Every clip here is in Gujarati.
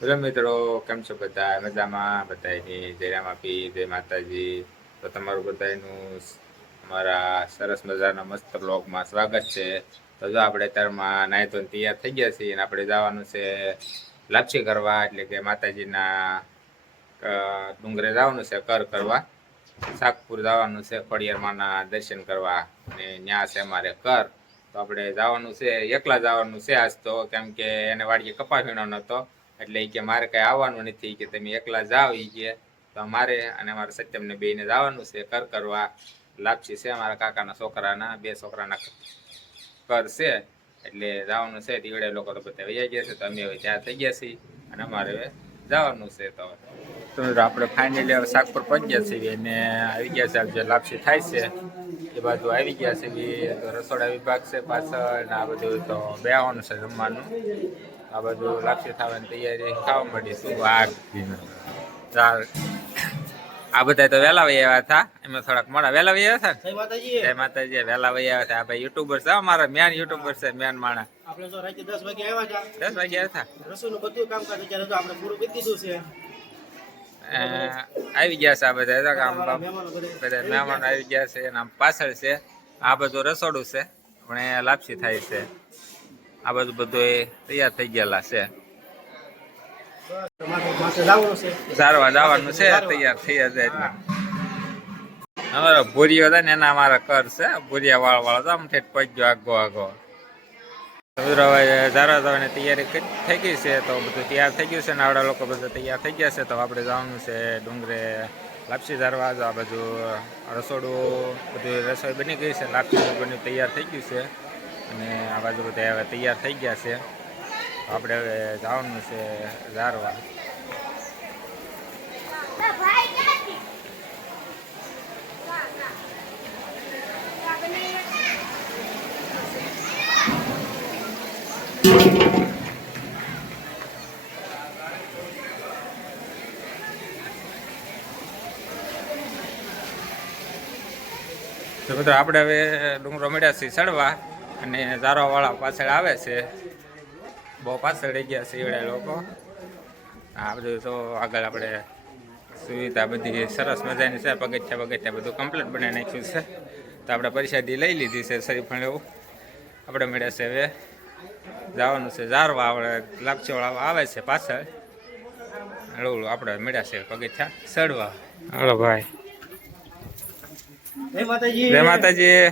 હેલો મિત્રો, કેમ છો બધા? મજામાં? બધાની જય રામ આપી, જય માતાજી. તો તમારું બધાનું અમારા સરસ મજાના મસ્ત બ્લોગમાં સ્વાગત છે. તો જો આપણે અત્યારમાં નાહી ધોઈને તૈયાર થઈ ગયા છીએ અને આપણે જવાનું છે લાપસી કરવા, એટલે કે માતાજીના ડુંગરે જવાનું છે કર કરવા. શાકપુર જવાનું છે ખોડિયારમાંના દર્શન કરવા, અને ત્યાં છે અમારે કર. તો આપણે જવાનું છે, એકલા જવાનું છે આજ તો, કેમ કે એને વાડીએ કપા વીણો નહોતો, એટલે કે મારે કઈ આવવાનું નથી, કે તમે એકલા જાઓ એ કે. તો મારે અને અમારા સત્યમને બેને જવાનું છે કર કરવા. લાપસી છે અમારા કાકાના છોકરાના, બે છોકરાના કર છે, એટલે જવાનું છે. દીવડે લોકો તો બધા વૈયા ગયા છે, તો અમે હવે ત્યાં થઈ ગયા છીએ અને અમારે હવે જવાનું છે. તો આપણે ફાઇનલી હવે શાકપુર પહોંચી ગયા છીએ અને આવી ગયા છે, જે લાપસી થાય છે એ બાજુ આવી ગયા છે. રસોડા વિભાગ છે પાછળ, આ બધું તો બેવાનું છે જમવાનું. આ બધું લાપસી થવાની તૈયારી થવા માંડી છે. આ બધા તો વહેલા વહી આવ્યા હતા, એમાં થોડાક મોડા વહેલા વહી આવ્યા હતા. જય માતાજી. વહેલા વહી આવ્યા હતા. ભાઈ યુટ્યુબર છે, અમારા મેન યુટ્યુબર છે, મેન માણા. આપણે તો રાતે 10 વાગે આવ્યા હતા. 10 વાગે આવ્યા હતા. રસોઈનું બધું કામકાજ અત્યારે તો આપણે પૂરું કરી દીધું છે. આવી ગયા છે આ બધા કામ, બધા મહેમાનો આવી ગયા છે. આમ પાછળ છે આ બધું રસોડું છે, પણ એ લાપસી થાય છે. આ બધું તૈયાર થઈ ગયેલા છે. સારવાર જવાનું છે, તૈયાર થઈ જશે એટલે. અમારો ભૂરિયો હતા ને એના અમારા કર છે, ભૂરિયા વાળો તો આમ ઠેઠ પગ્યો આગો. ઝારા જવાની તૈયારી થઈ ગઈ છે, તો બધું તૈયાર થઈ ગયું છે ને આવડા લોકો બધા તૈયાર થઈ ગયા છે. તો આપણે જવાનું છે ડુંગરે લાપસી ઝારવા. આ બધું રસોડું બધું રસોઈ બની ગઈ છે, લાપસી બની તૈયાર થઈ ગયું છે, અને આ બાજુ બધા હવે તૈયાર થઈ ગયા છે. આપણે હવે જવાનું છે ઝારવા. તો મિત્રો આપણે હવે ડુંગરો મળ્યા છીએ ચડવા, અને ઝારવાવાળા પાછળ આવે છે, બહુ પાછળ રહી ગયા છે એવડા લોકો. આ બધું તો આગળ આપણે સુવિધા બધી સરસ મજાની છે, પગથિયા બધું કમ્પ્લીટ બનાવી નાખ્યું છે. તો આપણે પરિષદી લઈ લીધી છે શરીફળ એવું. આપણે મળ્યા છે હવે જવાનું છે ઝારવા. આપણે લાપસીવાળા આવે છે પાછળ, આપણે મળ્યા છે પગથિયા ચડવા. હાલો ભાઈ. જય માતાજી. જય માતાજી.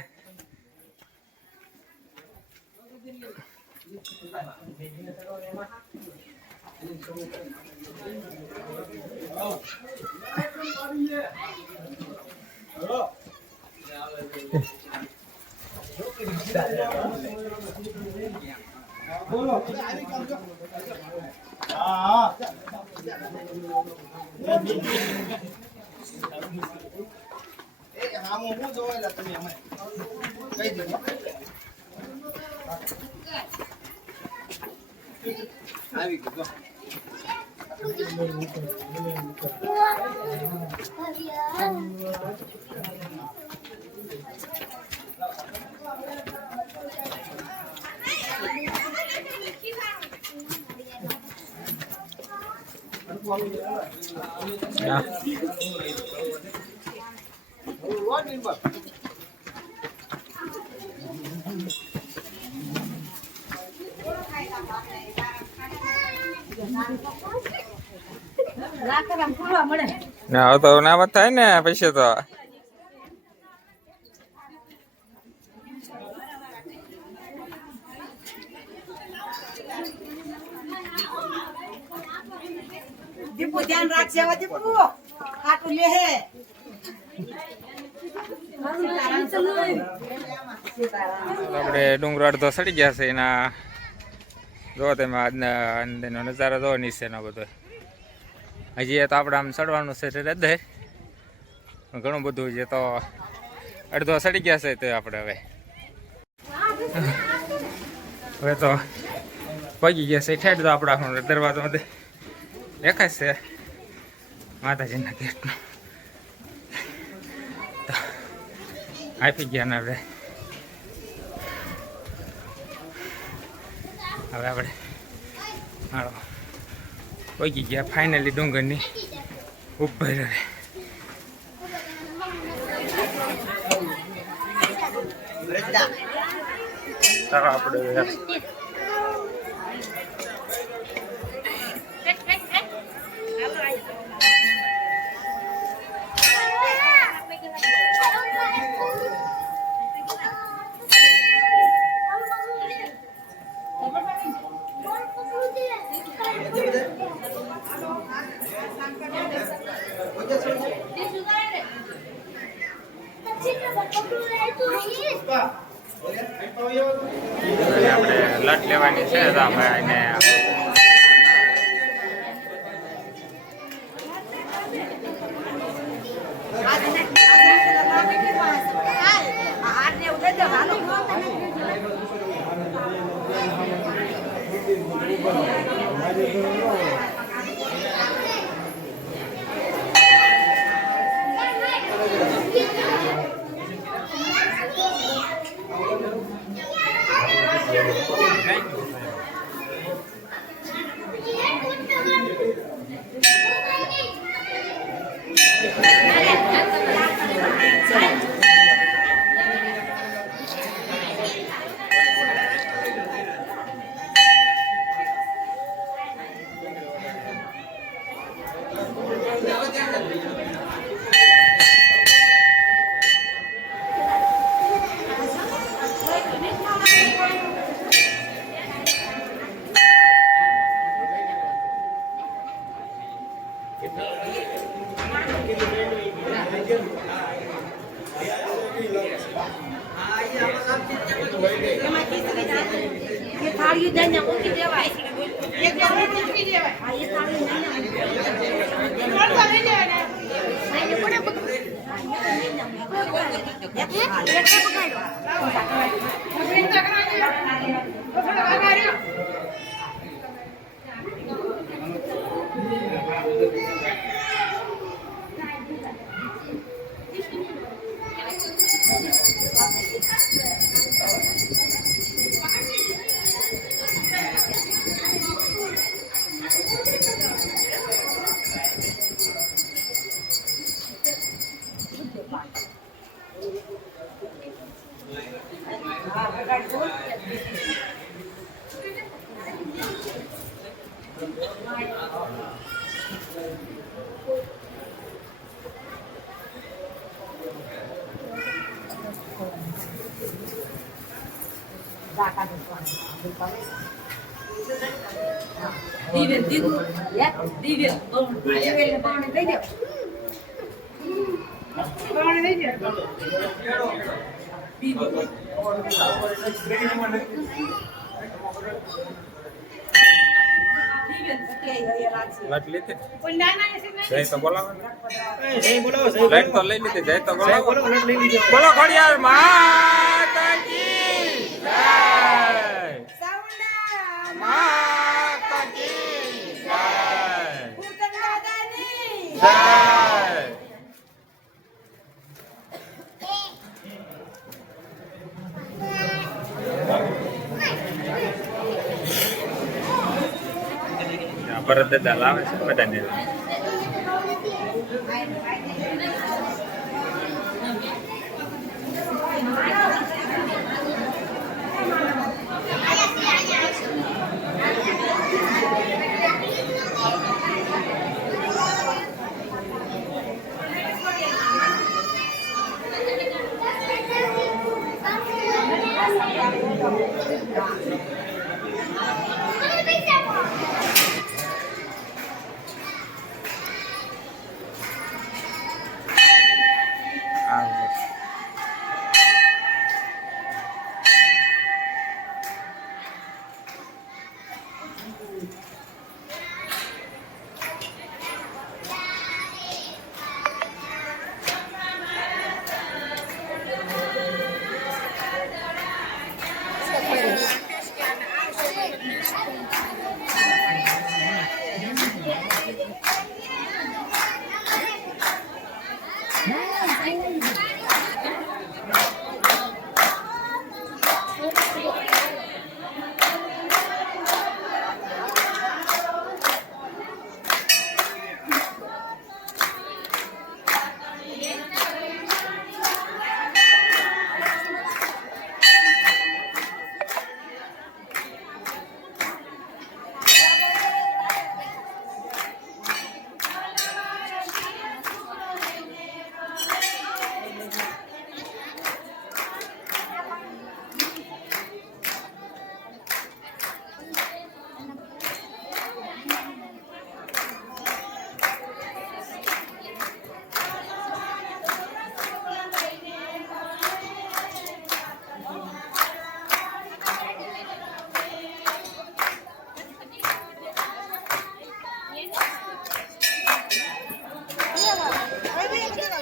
આવી ગયો. ના તો ના વાત થાય ને પછી તો. દીપુ ધ્યાન રાખજે. હવે દીપુ ખાટું લે હે. આપણે ડુંગરો અડધો સડી ગયા છે એના. જો તમે આજનો નજારો જો નીચેનો બધો. હજી તો આપણે આમ ચડવાનું છે હૃદય, ઘણું બધું છે. તો અડધો સડી ગયા છે. તો આપણે હવે તો પગી ગયા છે ઠેઠ. તો આપણા દરવાજો દેખાય છે માતાજીના ગેટનો. આપી ગયા ને હવે આપણે હાલો પગી ગયા ફાઇનલી ડુંગરની ઉપર હવે ચાલો આપણે આપણે લટ લેવાની છે તો આપણે એને થાળી દઈને મૂકી દેવાય એક થાળી મૂકી દેવાય હા એ થાળી દઈને મૂકી દેવાય Diven, ya, diven. Diven, paune dei deo. Paune dei deo. Diven. લટ લીધી કોઈ નાના છે ને જય તો બોલાવો જય બોલાવો જય લટ તો લઈ લીધી જય તો બોલાવો બોલો લટ લઈ લીધો બોલો ખોડિયાર માતાજી જય સાઉન્ડા માતાજી જય પૂતન દાદાની જય ભરત દાદા લાવે છે બધાને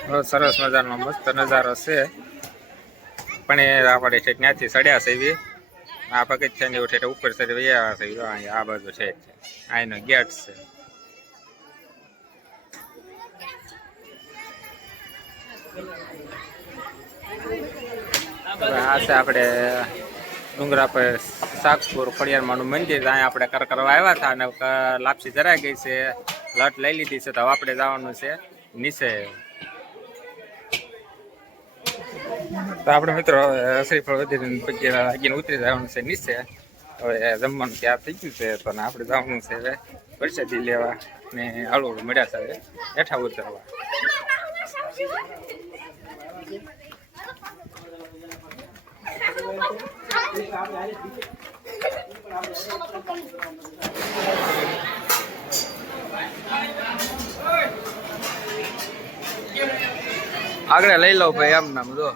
બહુ સરસ મજાનો મસ્ત નજારો છે. પણ એ આપણે છે ત્યાંથી સડ્યા છે એવી આ પગથિયાની ઉઠે ઉપર ચડી વયા છે. આ બાજુ છે આનો ગેટ છે. આ છે આપણે ડુંગરા પર શાકપુર ખોડિયારમાંનું મંદિર. અહીંયા આપણે કરવા આવ્યા હતા અને લાપસી ધરાઈ ગઈ છે, લટ લઈ લીધી છે. તો હવે આપણે જવાનું છે નીચે. તો આપણે મિત્રો શ્રીફળ વધીને ઉતરી જવાનું છે નીચે. હવે જમવાનું ત્યાં થઈ ગયું છે તો આપણે જવાનું છે હવે પ્રસાદી લેવા ને હળવું મળ્યા છે હવે હેઠા ઉતરવા. આગળ લઈ લો ભાઈ આમ નામ જો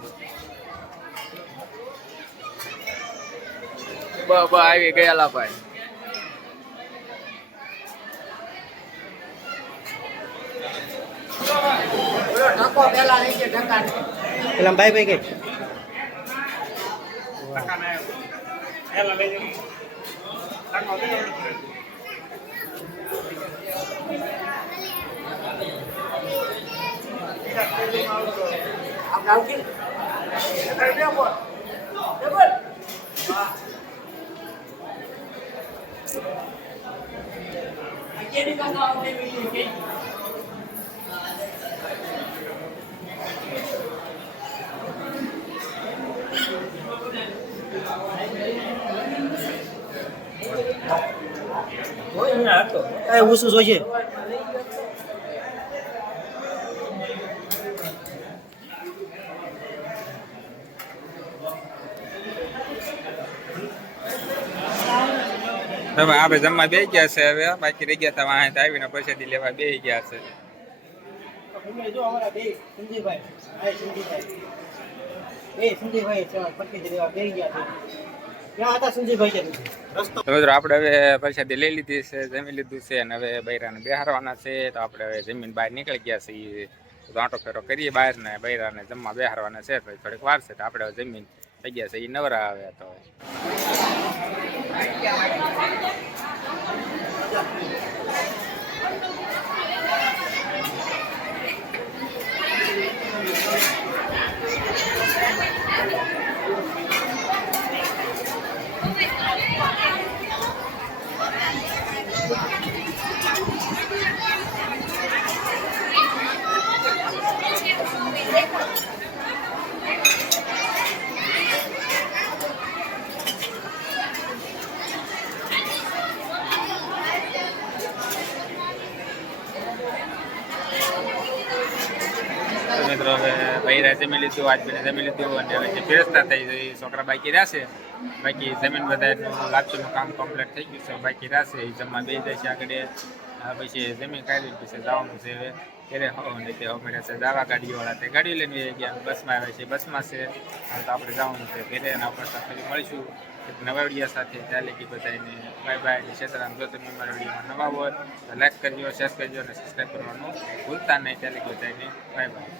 આવી ગયેલા ભાઈ. પેલા ભાઈ ભાઈ કઈ ઓછું જોઈએ. હવે આપણે જમવા બે ગયા છે. હવે બાકી રહી ગયા હતા વાંહે આવીને પ્રસાદી લેવા બે ગયા છે. જો અમારા બે સંજયભાઈ પટ્ટી દેવા બે ગયા છે. ક્યાં હતા સંજયભાઈ કે રસ્તો? તો મિત્રો આપણે હવે પ્રસાદી લઈ લીધી છે, જમી લીધું છે અને હવે બૈરાને બેહારવાના છે. તો આપણે હવે જમીન બહાર નીકળી ગયા છીએ. તો આંટો ફેરો કરીએ બહાર ને બૈરાને જમવા બેહારવાના છે. તો થોડીક વાર છે તો આપણે હવે જમીન થઈ ગયા છે એ નવરા આવે તો મિત્રો હવે બૈરા જમી લીધું, આજમીને જમી લીધું અને હવે જે ફેરસ્તા થઈ એ છોકરા બાકી રહેશે. બાકી જમીન બધાનું લાપસીનું કામ કમ્પ્લીટ થઈ ગયું છે. બાકી રહેશે એ જમવા બે જાય છે આગળ. પછી જમીન કાઢી પછી જવાનું છે હવે ઘરે. ને તે મળ્યા છે દાવા ગાડીવાળા તે ગાડી લઈને ગયા. બસમાં આવે છે, બસમાં છે. તો આપણે જવાનું છે ઘરે અને આપણે ફરી મળીશું નવા વિડીયો સાથે. ચાલે કે બધાને બાય બાય. ક્ષેત્રામ જો તમે મારા વિડીયોમાં નવા હોય તો લાઈક કરજો, શેર કરજો અને સબસ્ક્રાઈબ કરવાનું ભૂલતા નહીં. ચાલે કે બધાને બાય બાય.